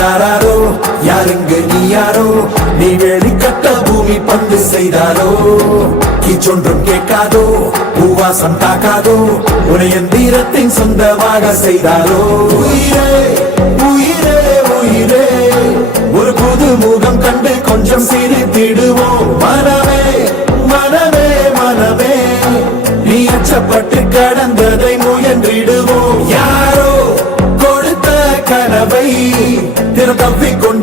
யாராரோ யாருங்க நீ யாரோ நீ வேலி கட்ட பூமி பந்து செய்தாரோ கீச்சொன்றும் கேட்காதோ பூவாசம் தாக்காதோ உன எந்திரத்தின் சொந்தமாக செய்தாரோ உயிரே உயிரே உயிரே ஒரு புது முகம் கண்டு கொஞ்சம் சிரித்திடுவோம் மனமே மனமே மனமே நீ அச்சப்பட்டு கடந்ததை முயன்றிடுவோம் யாரோ கொடுத்த கனவை தினம் தப்பிக்கொண்டு